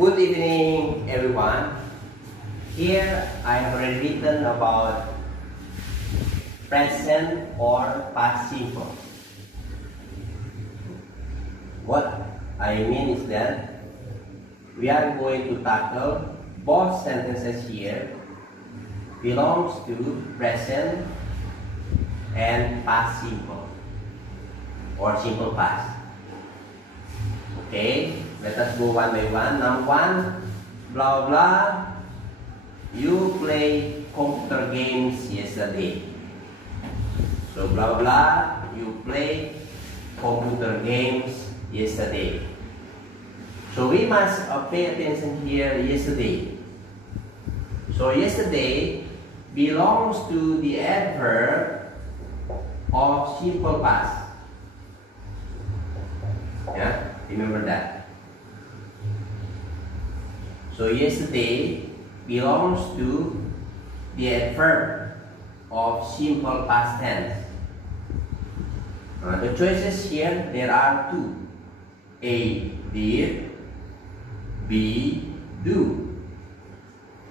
Good evening, everyone. Here I have already written about present or past simple. What I mean is that we are going to tackle both sentences here belongs to present and past simple or simple past. Okay, let us go one by one. Number one, blah blah. You play computer games yesterday. So blah blah. You play computer games yesterday. So we must pay attention here. Yesterday. So yesterday belongs to the adverb of simple past. Yeah. Remember that. So yesterday belongs to the adverb of simple past tense. The choices here, there are two. A, did. B, do.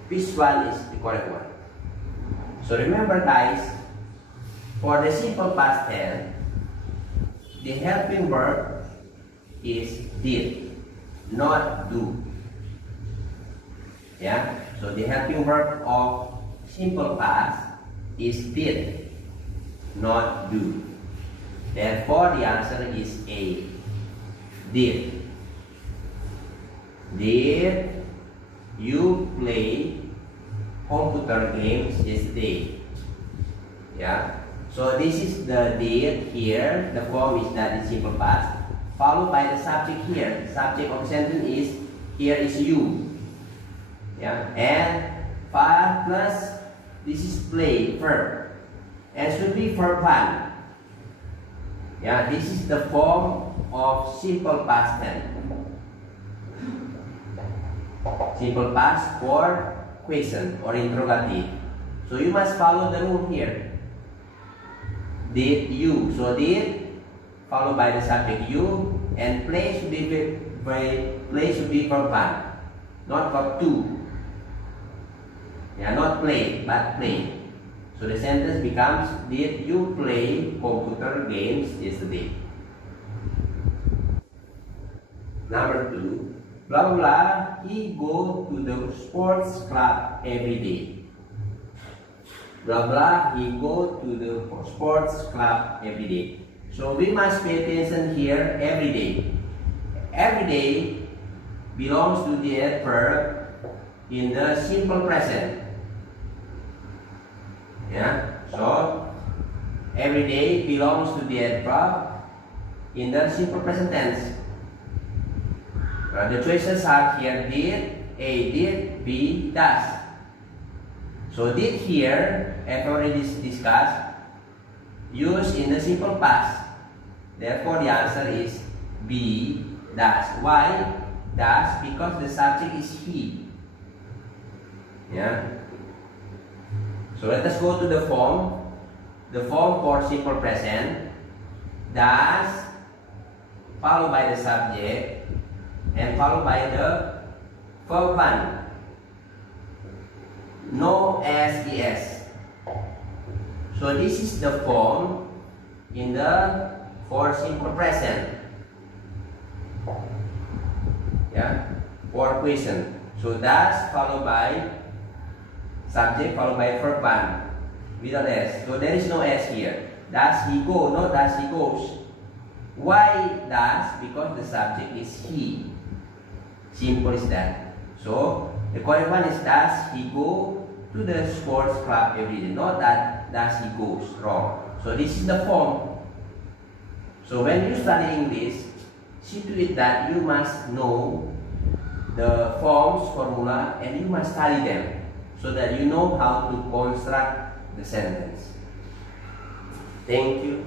Which one is the correct one? So remember guys, for the simple past tense, the helping verb is did, not do. Yeah, so the helping verb of simple past is did, not do. Therefore, the answer is A, did. Did you play computer games yesterday? Yeah, so this is the did here. The form is that in simple past, followed by the subject here. The subject of the sentence is, here is you. Yeah, and past plus, this is play, verb. And should be verb one. Yeah, this is the form of simple past tense. Simple past or question or interrogative. So you must follow the rule here. Did you? So did followed by the subject you, and play should be verb one, not verb two. Yeah, not play, but play. So the sentence becomes, did you play computer games yesterday? Number two, blah blah, he go to the sports club every day. Blah blah, he go to the sports club every day. So we must pay attention here, every day. Every day belongs to the adverb in the simple present. Yeah, so every day belongs to the adverb in the simple present tense. The choices are here, did, A, did, B, does. So did here, as already discussed, used in the simple past. Therefore, the answer is B, does. Why? Does, because the subject is he. Yeah. So let us go to the form. The form for simple present. Does, followed by the subject, and followed by the verb one. No SES. So this is the form in the for simple present. Yeah, for question. So does followed by subject followed by verb one without S. So there is no S here. Does he go? No, does he goes. Why does? Because the subject is he. Simple is that. So the correct one is, does he go to the sports club every day? Not that does he goes. Wrong. So this is the form. So when you study English, see to it that you must know the forms, formula, and you must study them so that you know how to construct the sentence. Thank you.